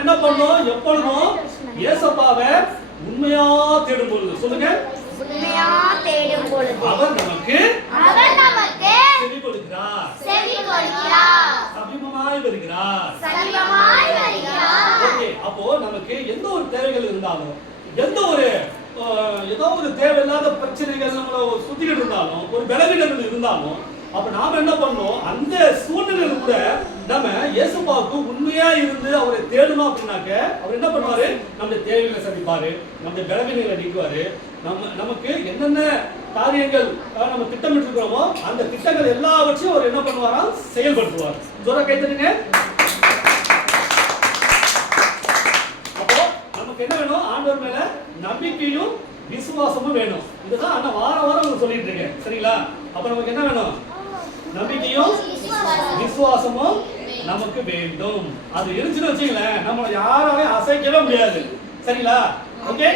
என்ன பண்ணோம்? எப்பொழுதும் ஏசப்பாவை உண்மையா தேடும் பொழுது சொல்லுங்க. உண்மையா தேடும் பொழுது அவர் நமக்கு அவர் நமக்கு செவி கொடுக்கிறார் செவி கொடுக்கிறார் சமீபமாய் வருகிறார். சமீபமாய் வருகிறார். ஓகே அப்போ நமக்கு எந்த ஒரு தேவைகள் இருந்தாலும் எந்த ஒரு ஏதோ ஒரு தேவையில்லாத பிரச்சனைகள் நம்மளை சுத்திக்கிட்டு இருந்தாலும் ஒரு பலவீனங்கள் இருந்தாலும் அப்ப நாம என்ன பண்ணோம் அந்த சூழ்நிலையில கூட நம்ம இயேசுப்பாவுக்கு உண்மையா இருந்து அவரை தேடணும் அப்படின்னாக்க அவர் என்ன பண்ணுவாரு? நம்ம தேவைகளை சந்திப்பாரு. நம்ம பலவீனங்களை நீக்குவாரு. நம்ம நமக்கு என்னென்ன காரியங்கள் நம்ம திட்டமிட்டு இருக்கிறோமோ அந்த திட்டங்கள் எல்லாவற்றையும் அவர் என்ன பண்ணுவாராம் செயல்படுத்துவார். ஜோரா கைத்தனுங்க அப்போ நமக்கு என்ன வேணும்? ஆண்டவர் மேல நம்பிக்கையும் விசுவாசமும் வேணும். இதுதான் அண்ணா வார வாரம் உங்களுக்கு சொல்லிட்டு இருக்கேன். சரிங்களா? அப்ப நமக்கு என்ன வேணும்? நம்பிக்கையும் விசுவாசமும் நமக்கு வேண்டும். அது இருந்துச்சுன்னு வச்சுங்களேன் நம்மளை யாராலே அசைக்கவே முடியாது. சரிங்களா? ஓகே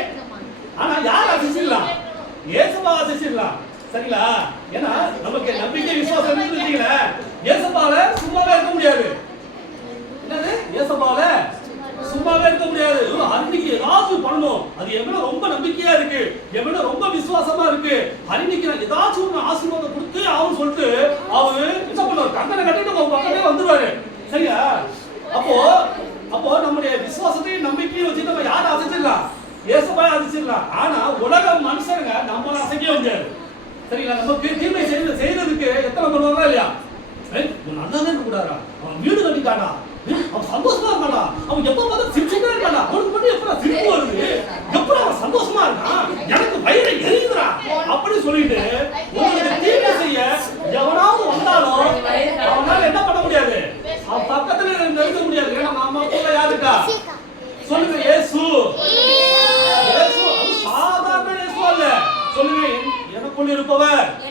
ஆனா யார் அசைச்சிடலாம்? இயேசுபா அசைச்சிடலாம். சரிங்களா? ஏன்னா நமக்கு நம்பிக்கை விசுவாசம் இருக்குன்னு இயேசுபால சும்மாவே இருக்க முடியாது. என்னது? இயேசுபால சும்மாவே இருக்க முடியாது. அன்னைக்கு ஏதாச்சும் பண்ணணும். அது எவ்வளவு ரொம்ப நம்பிக்கையா இருக்கு. எவ்வளவு ரொம்ப விசுவாசமா இருக்கு. அன்னைக்கு நான் ஏதாச்சும் ஒன்று ஆசீர்வாதம் கொடுத்து அவன் சொல்லிட்டு கட்டிட்டு பக்கமே வந்துருவாரு சரியா? அப்போ அப்போ நம்முடைய விசுவாசத்தையும் நம்பிக்கையும் வச்சு நம்ம யாரை அசைச்சிடலாம்? இயேசுபாய் அசைச்சிடலாம். ஆனா உலக மனுஷங்க நம்மள அசைக்கவே முடியாது. சரிங்களா? நம்ம தீமை செய்து செய்யறதுக்கு எத்தனை பண்ணுவாங்களா இல்லையா? ஏய், இவன் இருக்க கூடாதா அவன் வீடு கட்டிட்டானா? அவன் சந்தோஷமா இருக்கானா? அவன் எப்ப பார்த்தா சிரிச்சுட்டே இருக்கானா? அவனுக்கு மட்டும் எப்படா சிரிப்பு வருது? எப்படா அவன் சந்தோஷமா இருக்கான்? எனக்கு வயிறு எரியுதுடா. அப்படின்னு சொல்லிட்டு உங்களுக்கு தீமை செய்ய எவனாவது வந்தாலும் அவனால என்ன பண்ண முடியாது அவன் பக்கத்துல நெருங்க முடியாது ஏன்னா நம்ம கூட யாரு இருக்கா சொல்லுங்க இயேசு. இயேசு. அது சாதாரண இயேசு அல்ல. சொல்லுங்க என்- எனக்குள் இருப்பவர்.